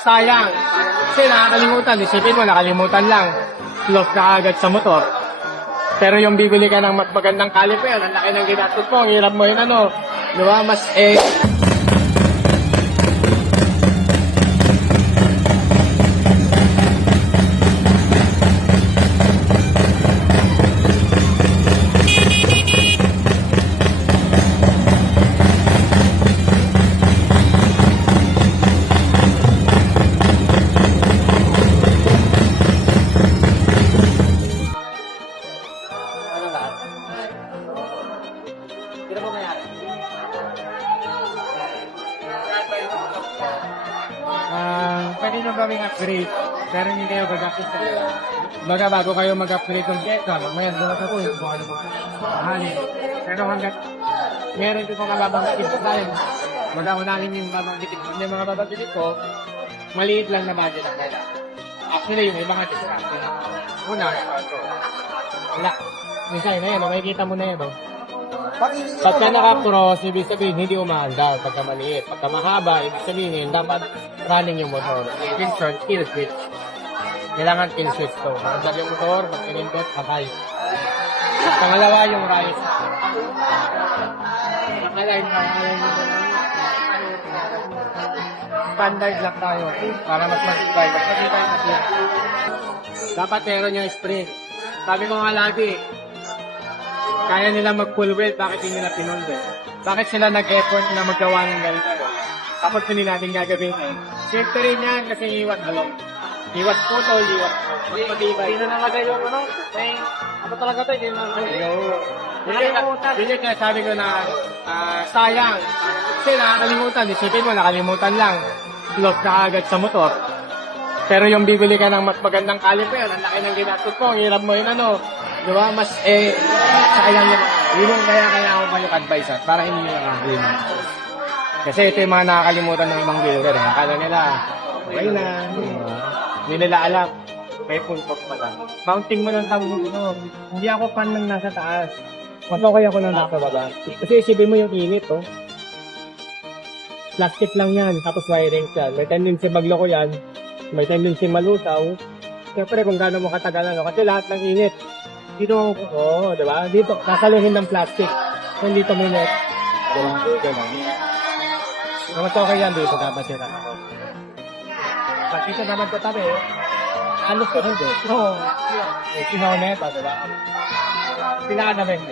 Sayang. Kasi nakakalimutan. Isipin mo, nakalimutan lang. Lost ka agad sa motor. Pero yung bibili ka ng magandang caliper, ang laki ng ginastos mo, ang hirap mo yun ano. Di ba? Mas ano lahat? Hindi na po mayari. Pwede nyo gawing upgrade, pero hindi kayo gag-upgrade sa baga bago kayo mag-upgrade ng Jetta, mamaya doon ako yung kung ano ba. Mahalin. Pero hanggat meron ko mga babanggit ko tayo, mag-aunahin yung mga babanggit ko, maliit lang na budget ang kailangan. Actually, yung ibang discount. Una, wala. Minsan na yan, makikita mo na yan. Pagka naka-cross, ibig sabihin, hindi umaandar pagka maliit. Pagka mahaba, ibig sabihin, dapat running yung motor. Kill short, kill switch. Kailangan kill switch to. Maandar yung motor, mag-inindot, patay. Pangalawa yung rise. Nakaline mo standard lang tayo para mas matibay. Mas matibay kasi dapat meron yung sprint. Sabi ko nga lagi, kaya nila mag-full wheel, bakit hindi nila pinunde? Bakit sila nag-effort na magawa ng ganito? Tapos hindi natin gagawin. Safety rin yan kasi iwas along. Iwas putol, iwas matibay. Hindi na naman yung ano? Ano talaga ito? Hindi na naman. Yun yung sabi ko na sayang. Kasi nakakalimutan. Isipin mo, nakalimutan lang. Lost ka agad sa motor. Pero yung bibili ka ng magandang caliper, ang laki ng ginastos mo, ang hirap mo yun ano. Di ba? Mas sayang yun. Yun yung kaya ako kayo advice para hindi nyo nakakalimutan. Kasi ito yung mga nakakalimutan ng ibang builder. Akala nila, okay na. Hindi nila alam. May full box pa lang. Mounting mo ng tawag mo. Hindi ako fan ng nasa taas. Mas okay ako ng nasa baba. Kasi isipin mo yung init, oh. Plastic lang yan, tapos wiring yan. May tendency magloko yan. May tendency malutaw. Siyempre kung gaano mo katagal ano. Kasi lahat ng init. Dito, diba? Dito, kasaluhin ng plastic. Kung dito may net. Diba? Mas okay yan dito, dapat sila. Pag dito naman ko tabi, halos ko hindi. Oo. Sinaw neto, diba? Pinaka na rin.